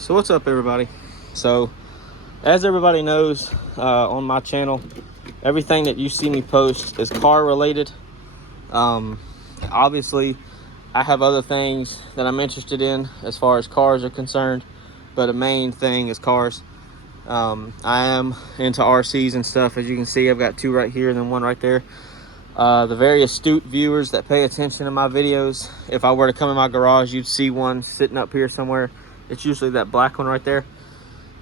So what's up, everybody? So as everybody knows, on my channel, everything that you see me post is car related. Obviously I have other things that I'm interested in as far as cars are concerned, but the main thing is cars. I am into RCs and stuff. As you can see, I've got two right here and then one right there. The very astute viewers that pay attention to my videos, if I were to come in my garage, you'd see one sitting up here somewhere. It's usually that black one right there.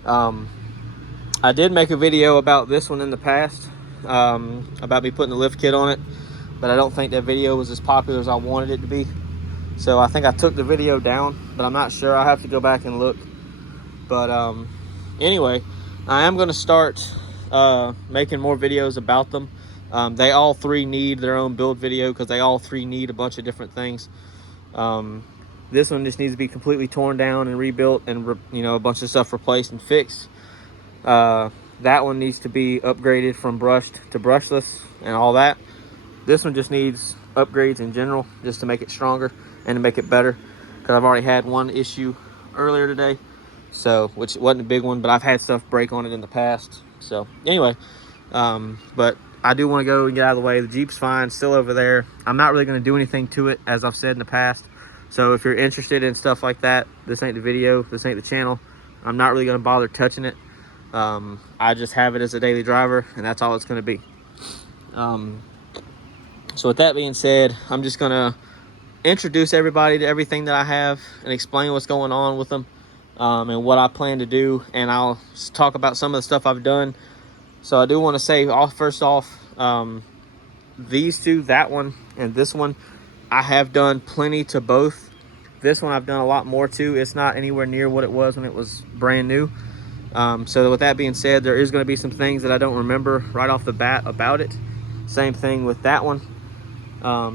I did make a video about this one in the past, about me putting the lift kit on it, but I don't think that video was as popular as I wanted it to be. So I think I took the video down, but I'm not sure. I'll have to go back and look. But anyway, I am going to start making more videos about them. They all three need their own build video because they all three need a bunch of different things. This one just needs to be completely torn down and rebuilt, and a bunch of stuff replaced and fixed. That one needs to be upgraded from brushed to brushless and all that. This one just needs upgrades in general, just to make it stronger and to make it better, because I've already had one issue earlier today, so which wasn't a big one, but I've had stuff break on it in the past. So anyway, but I do want to go and get out of the way. The Jeep's fine, still over there. I'm not really going to do anything to it, as I've said in the past. So if you're interested in stuff like that, this ain't the video, this ain't the channel. I'm not really going to bother touching it. I just have it as a daily driver, and that's all it's going to be. So with that being said, I'm just going to introduce everybody to everything that I have and explain what's going on with them, and what I plan to do, and I'll talk about some of the stuff I've done. So I do want to say, first off, these two, that one and this one, I have done plenty to both. This one I've done a lot more to. It's not anywhere near what it was when it was brand new. So with that being said, there is going to be some things that I don't remember right off the bat about it. Same thing with that one.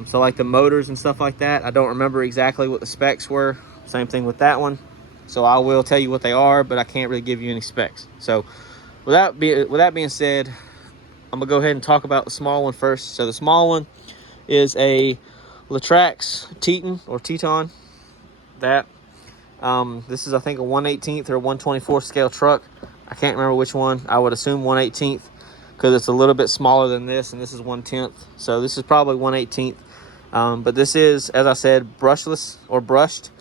So like the motors and stuff like that, I don't remember exactly what the specs were. Same thing with that one. So I will tell you what they are, but I can't really give you any specs. So with that being said, I'm gonna go ahead and talk about the small one first. So the small one is a Latrax Teton. This is, I think, a 1/18 or 1/24 scale truck. I can't remember which one. I would assume 1/18 because it's a little bit smaller than this, and this is 1/10. So this is probably 1/18. But this is, as I said, brushless or brushed.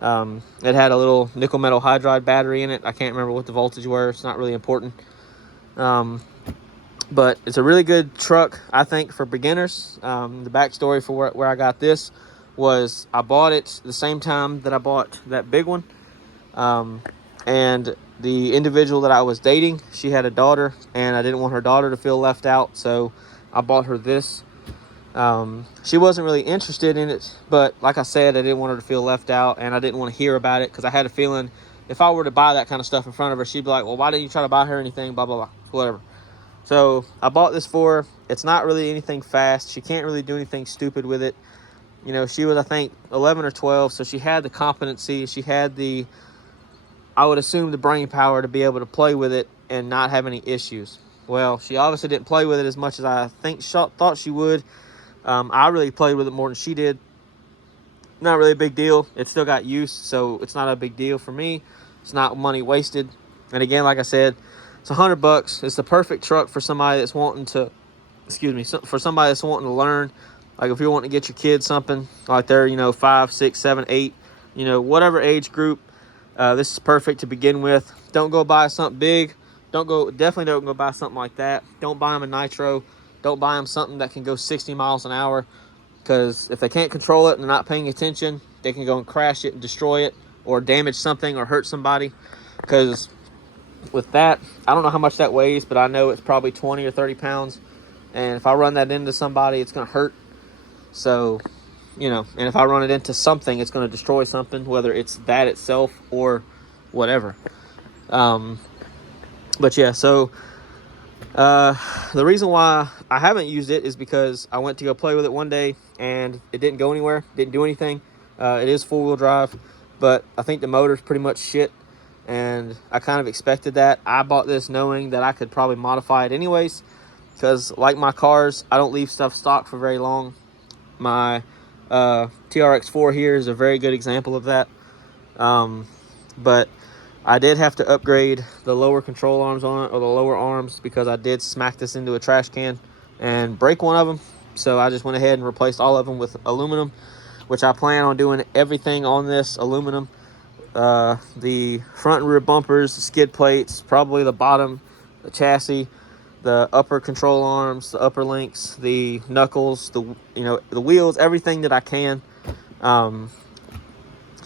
It had a little nickel metal hydride battery in it. I can't remember what the voltage were. It's not really important. But it's a really good truck, I think, for beginners. The backstory for where I got this was I bought it the same time that I bought that big one. And the individual that I was dating, she had a daughter, and I didn't want her daughter to feel left out, so I bought her this. She wasn't really interested in it, but like I said, I didn't want her to feel left out, and I didn't want to hear about it, because I had a feeling if I were to buy that kind of stuff in front of her, she'd be like, well, why didn't you try to buy her anything, blah, blah, blah, whatever. So I bought this for her. It's not really anything fast. She can't really do anything stupid with it. She was, I think, 11 or 12, so she had the competency. She had the, I would assume, the brain power to be able to play with it and not have any issues. Well, she obviously didn't play with it as much as I thought she would. I really played with it more than she did. Not really a big deal. It still got use, so it's not a big deal for me. It's not money wasted. And again, like I said, it's $100. It's the perfect truck for somebody that's wanting to, for somebody that's wanting to learn. Like if you're wanting to get your kids something, like they're, 5, 6, 7, 8, whatever age group, this is perfect to begin with. Don't go buy something big. Definitely don't go buy something like that. Don't buy them a nitro. Don't buy them something that can go 60 miles an hour, because if they can't control it and they're not paying attention, they can go and crash it and destroy it or damage something or hurt somebody. Because with that, I don't know how much that weighs, but I know it's probably 20 or 30 pounds. And if I run that into somebody, it's going to hurt. So, and if I run it into something, it's going to destroy something, whether it's that itself or whatever. But yeah, so the reason why I haven't used it is because I went to go play with it one day and it didn't go anywhere, didn't do anything. It is four-wheel drive, but I think the motor's pretty much shit, and I kind of expected that. I bought this knowing that I could probably modify it anyways, because like my cars, I don't leave stuff stock for very long. My TRX4 here is a very good example of that. But I did have to upgrade the lower control arms on it, or the lower arms, because I did smack this into a trash can and break one of them. So I just went ahead and replaced all of them with aluminum, which I plan on doing everything on this aluminum. The front and rear bumpers, the skid plates, probably the bottom, the chassis, the upper control arms, the upper links, the knuckles, the wheels, everything that I can.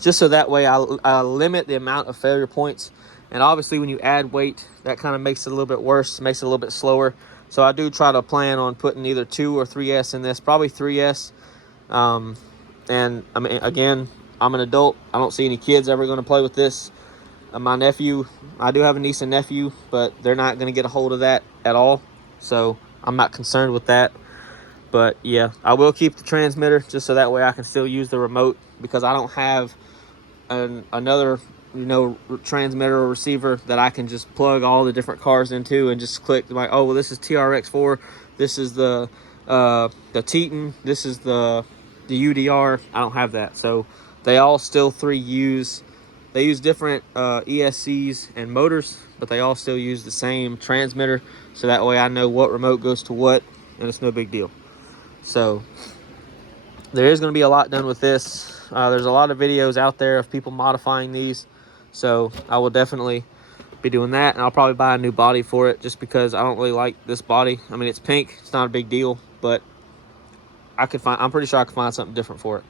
Just so that way I limit the amount of failure points. And obviously when you add weight, that kind of makes it a little bit worse, makes it a little bit slower. So I do try to plan on putting either 2 or 3S in this, probably 3S. And I mean, again, I'm an adult. I don't see any kids ever going to play with this. My nephew, I do have a niece and nephew, but they're not going to get a hold of that at all. So I'm not concerned with that. But yeah, I will keep the transmitter just so that way I can still use the remote, because I don't have another transmitter or receiver that I can just plug all the different cars into and just click like, oh well, this is TRX4, this is the Teton, this is the UDR. I don't have that. So they all still use different ESCs and motors, but they all still use the same transmitter, so that way I know what remote goes to what, and it's no big deal. So there is going to be a lot done with this. There's a lot of videos out there of people modifying these, so I will definitely be doing that. And I'll probably buy a new body for it, just because I don't really like this body. I mean, it's pink, it's not a big deal, but I'm pretty sure I could find something different for it.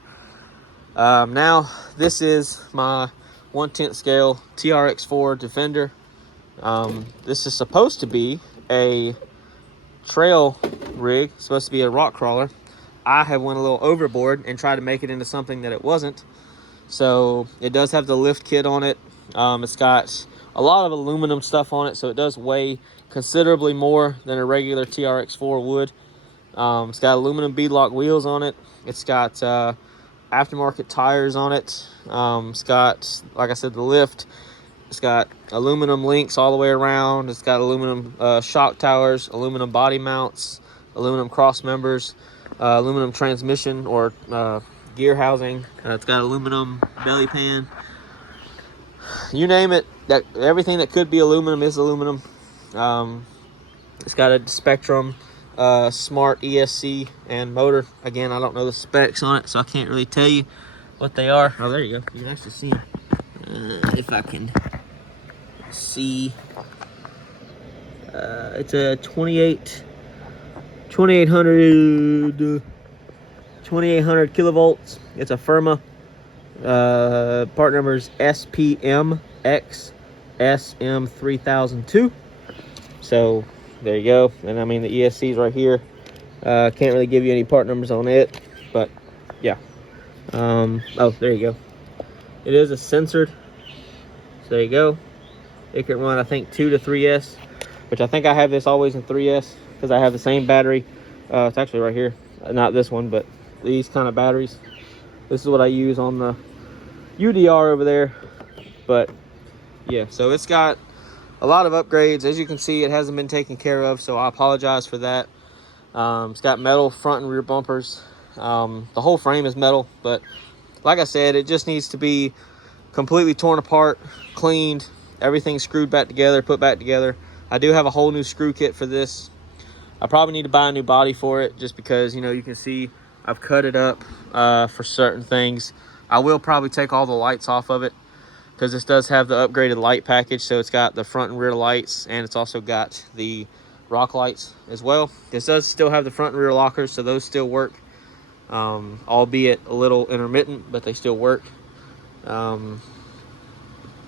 Now this is my 1/10 scale TRX4 Defender. This is supposed to be a trail rig, supposed to be a rock crawler. I have went a little overboard and tried to make it into something that it wasn't. So it does have the lift kit on it. It's got a lot of aluminum stuff on it, so it does weigh considerably more than a regular TRX4 would. It's got aluminum beadlock wheels on it. It's got aftermarket tires on it. It's got, like I said, the lift. It's got aluminum links all the way around. It's got aluminum shock towers, aluminum body mounts, aluminum cross members, aluminum transmission or gear housing. It's got aluminum belly pan. You name it, everything that could be aluminum is aluminum. It's got a Spectrum Smart ESC and motor. Again, I don't know the specs on it, so I can't really tell you what they are. Oh, there you go. You can actually see them. If I can see, it's a 2800 kilovolts. It's a Firma. Part number is SPMX SM3002. So there you go. And I mean, the ESC's right here. Can't really give you any part numbers on it, but yeah. Oh, there you go. It is a censored. So there you go. It can run, I think, 2 to 3S, which I think I have this always in 3S because I have the same battery. It's actually right here. Not this one, but these kind of batteries. This is what I use on the UDR over there. But yeah, so it's got a lot of upgrades. As you can see, it hasn't been taken care of, so I apologize for that. It's got metal front and rear bumpers. The whole frame is metal, but like I said, it just needs to be completely torn apart, cleaned, everything screwed back together, put back together. I do have a whole new screw kit for this. I probably need to buy a new body for it, just because, you know, you can see I've cut it up for certain things. I will probably take all the lights off of it, because this does have the upgraded light package. So it's got the front and rear lights, and it's also got the rock lights as well. This does still have the front and rear lockers, so those still work, albeit a little intermittent, but they still work. And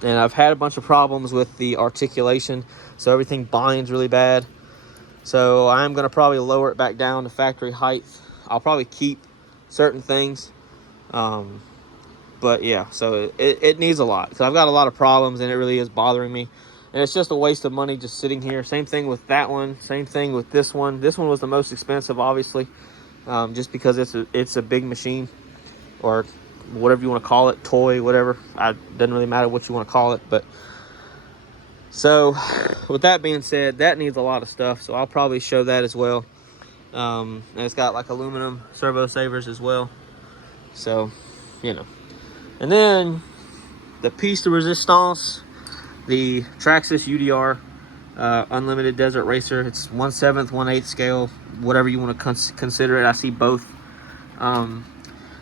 I've had a bunch of problems with the articulation, so everything binds really bad. So I'm going to probably lower it back down to factory height. I'll probably keep certain things. But yeah, so it needs a lot. So I've got a lot of problems, and it really is bothering me. And it's just a waste of money just sitting here. Same thing with that one. Same thing with this one. This one was the most expensive, obviously, just because it's a big machine, or whatever you want to call it, toy, whatever. It doesn't really matter what you want to call it. But so with that being said, that needs a lot of stuff. So I'll probably show that as well. And it's got like aluminum servo savers as well. So, you know. And then the piece de resistance the Traxxas UDR Unlimited Desert Racer. It's 1/7, 1/8 scale, whatever you want to consider it. I see both.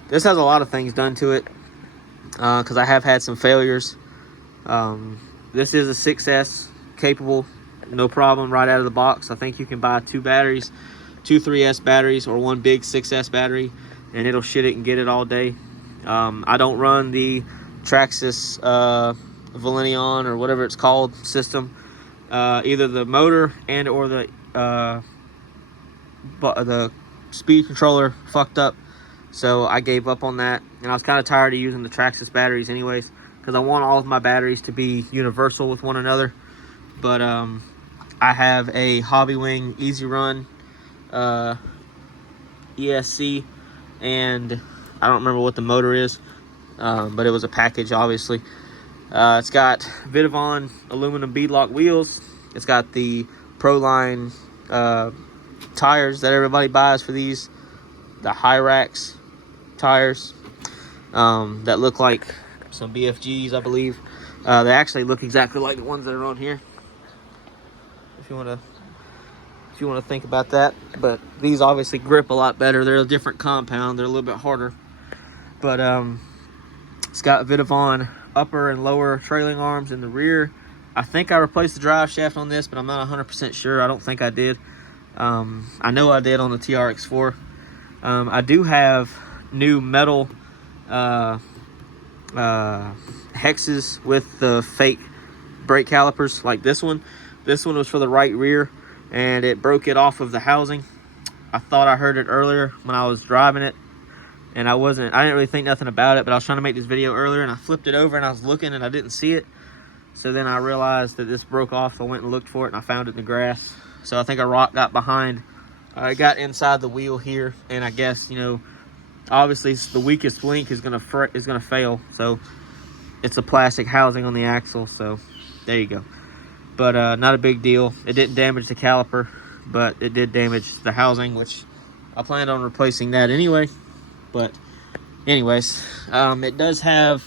This has a lot of things done to it because I have had some failures. This is a 6S capable, no problem right out of the box. I think you can buy 2 batteries, 2 3S batteries, or 1 big 6S battery, and it'll shit it and get it all day. I don't run the Traxxas Valenion or whatever it's called system. Either the motor and or the speed controller fucked up, so I gave up on that. And I was kind of tired of using the Traxxas batteries anyways, because I want all of my batteries to be universal with one another. But I have a Hobbywing Easy Run ESC, and I don't remember what the motor is, but it was a package, obviously. It's got Vidovon aluminum beadlock wheels. It's got the Proline tires that everybody buys for these, the Hyrax tires that look like some BFGs, I believe. They actually look exactly like the ones that are on here, if you want to think about that. But these obviously grip a lot better. They're a different compound. They're a little bit harder. But it's got Vidovon upper and lower trailing arms in the rear. I think I replaced the drive shaft on this, but I'm not 100% sure. I don't think I did. I know I did on the TRX4. I do have new metal hexes with the fake brake calipers, like this one. This one was for the right rear, and it broke it off of the housing. I thought I heard it earlier when I was driving it, and I didn't really think nothing about it, but I was trying to make this video earlier, and I flipped it over and I was looking and I didn't see it. So then I realized that this broke off. So I went and looked for it, and I found it in the grass. So I think a rock got behind. I got inside the wheel here, and I guess, obviously the weakest link is gonna fail. So it's a plastic housing on the axle. So there you go. But not a big deal. It didn't damage the caliper, but it did damage the housing, which I planned on replacing that anyway. But anyways, it does have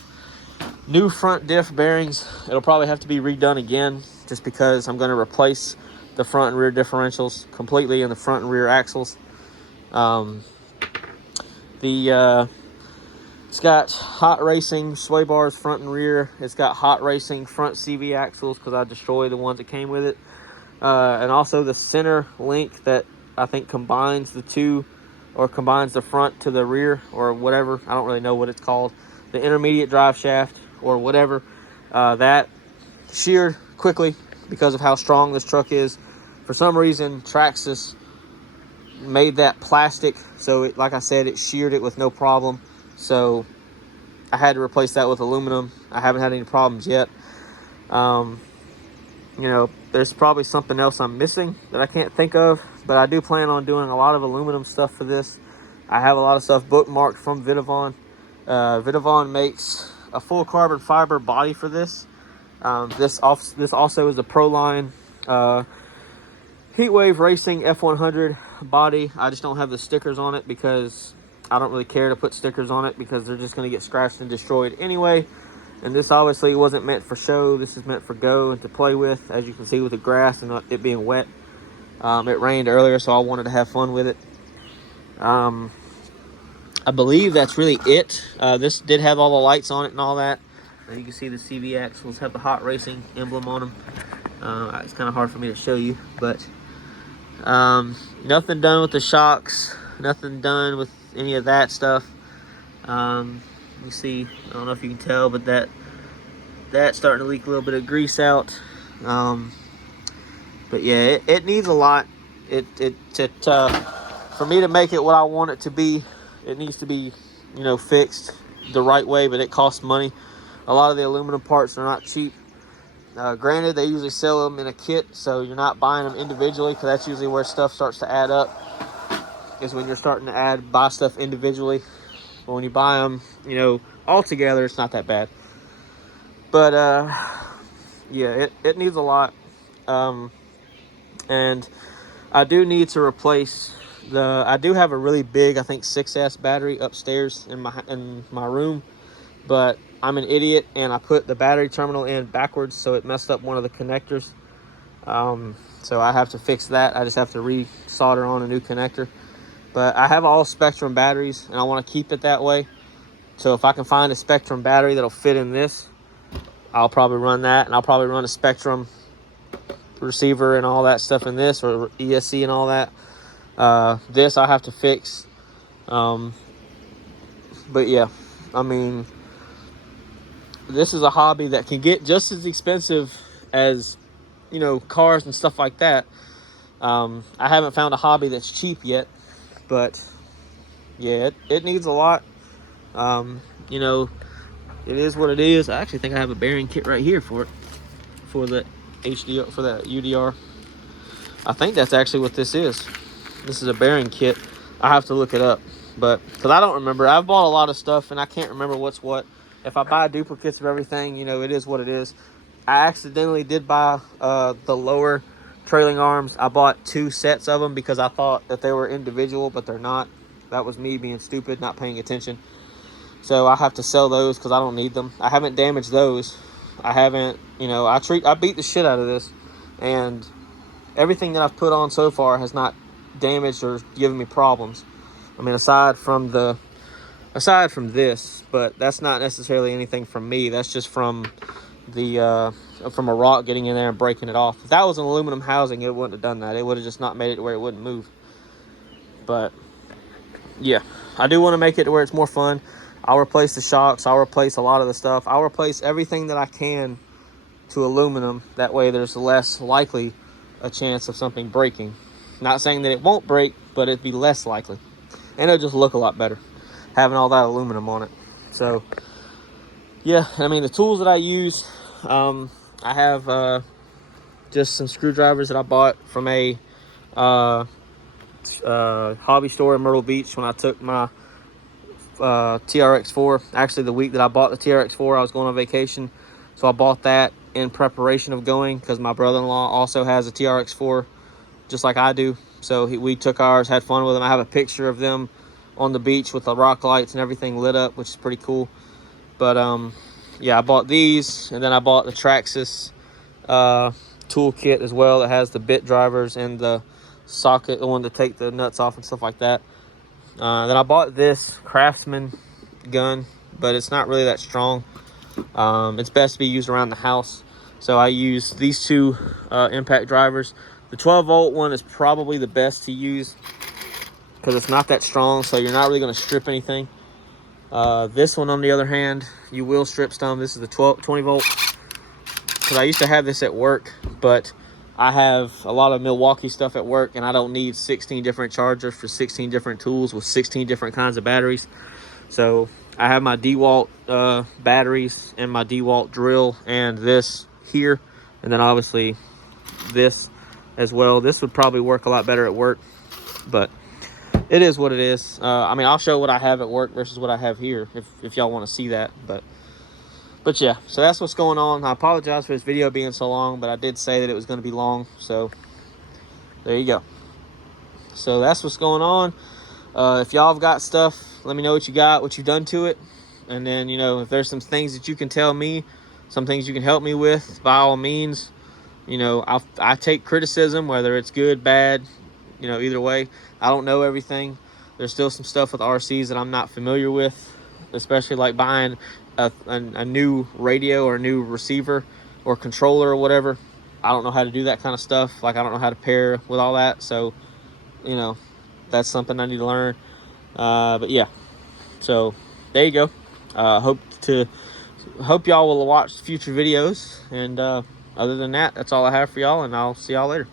new front diff bearings. It'll probably have to be redone again, just because I'm going to replace the front and rear differentials completely in the front and rear axles. It's got Hot Racing sway bars front and rear. It's got Hot Racing front CV axles, because I destroyed the ones that came with it. And also the center link that I think combines the two, or combines the front to the rear, or whatever. I don't really know what it's called. The intermediate drive shaft or whatever. That sheared quickly because of how strong this truck is. For some reason, Traxxas made that plastic, so like I said, it sheared it with no problem. So I had to replace that with aluminum. I haven't had any problems yet. There's probably something else I'm missing that I can't think of, but I do plan on doing a lot of aluminum stuff for this. I have a lot of stuff bookmarked from Vidovon. Vidovon makes a full carbon fiber body for this. This also is the Proline Heatwave Racing F100 body. I just don't have the stickers on it because I don't really care to put stickers on it, because they're just going to get scratched and destroyed anyway. And this obviously wasn't meant for show. This is meant for go and to play with, as you can see with the grass and it being wet. It rained earlier, so I wanted to have fun with it. I believe that's really it. This did have all the lights on it and all that. You can see the CV axles have the Hot Racing emblem on them. It's kind of hard for me to show you, but nothing done with the shocks. Nothing done with any of that stuff. You see, I don't know if you can tell, but that's starting to leak a little bit of grease out. But yeah, it needs a lot. For me to make it what I want it to be, it needs to be, fixed the right way, but it costs money. A lot of the aluminum parts are not cheap. Granted, they usually sell them in a kit, so you're not buying them individually, because that's usually where stuff starts to add up, is when you're starting to buy stuff individually. But when you buy them, all together, it's not that bad. But yeah, it needs a lot. And I do need to replace I do have a really big, I think 6S battery upstairs in my room but I'm an idiot and I put the battery terminal in backwards, so it messed up one of the connectors. So I have to fix that. I just have to re-solder on a new connector. But I have all Spektrum batteries and I want to keep it that way. So if I can find a Spektrum battery that'll fit in this, I'll probably run that, and I'll probably run a Spektrum receiver and all that stuff in this, or ESC and all that. This I'll have to fix. But yeah, I mean, this is a hobby that can get just as expensive as, you know, cars and stuff like that. I haven't found a hobby that's cheap yet, but yeah, it needs a lot. You know, it is what it is. I actually think I have a bearing kit right here for it, for the HDR, for that UDR. I think that's actually what this is. This is a bearing kit. I have to look it up, but because I don't remember. I've bought a lot of stuff and I can't remember what's what. If I buy duplicates of everything, you know, it is what it is. I accidentally did buy the lower trailing arms. I bought 2 sets of them because I thought that they were individual, but they're not. That was me being stupid, not paying attention. So I have to sell those because I don't need them. I haven't damaged those. I haven't, you know, I beat the shit out of this, and everything that I've put on so far has not damaged or given me problems. I mean, aside from this, but that's not necessarily anything from me. That's just from the from a rock getting in there and breaking it off. If that was an aluminum housing, it wouldn't have done that. It would have just not made it to where it wouldn't move. But yeah, I do want to make it to where it's more fun. I'll replace the shocks. I'll replace a lot of the stuff. I'll replace everything that I can to aluminum. That way there's less likely a chance of something breaking. Not saying that it won't break, but it'd be less likely. And it'll just look a lot better having all that aluminum on it. So yeah, I mean, the tools that I use, I have just some screwdrivers that I bought from a hobby store in Myrtle Beach when I took my TRX4. Actually, the week that I bought the TRX4, I was going on vacation, so I bought that in preparation of going, because my brother-in-law also has a TRX4 just like I do. So we took ours, had fun with them. I have a picture of them on the beach with the rock lights and everything lit up, which is pretty cool. But yeah, I bought these, and then I bought the Traxxas toolkit as well that has the bit drivers and the socket, the one to take the nuts off and stuff like that. Then I bought this Craftsman gun, but it's not really that strong. It's best to be used around the house. So I use these 2 impact drivers. The 12-volt one is probably the best to use because it's not that strong, so you're not really going to strip anything. This one, on the other hand, you will strip some. This is the 20-volt. Because I used to have this at work, but I have a lot of Milwaukee stuff at work, and I don't need 16 different chargers for 16 different tools with 16 different kinds of batteries. So I have my DeWalt batteries and my DeWalt drill and this here, and then obviously this as well. This would probably work a lot better at work, but it is what it is. I mean, I'll show what I have at work versus what I have here if y'all want to see that. But yeah, so that's what's going on. I apologize for this video being so long, but I did say that it was going to be long, so there you go. So that's what's going on. If y'all have got stuff, let me know what you got, what you've done to it. And then, you know, if there's some things that you can tell me, some things you can help me with, by all means. You know, I take criticism, whether it's good, bad, you know, either way. I don't know everything. There's still some stuff with RCs that I'm not familiar with, especially like buying a new radio or a new receiver or controller or whatever. I don't know how to do that kind of stuff. Like, I don't know how to pair with all that. So, you know, that's something I need to learn. But yeah, so there you go. Hope y'all will watch future videos. And other than that, that's all I have for y'all, and I'll see y'all later.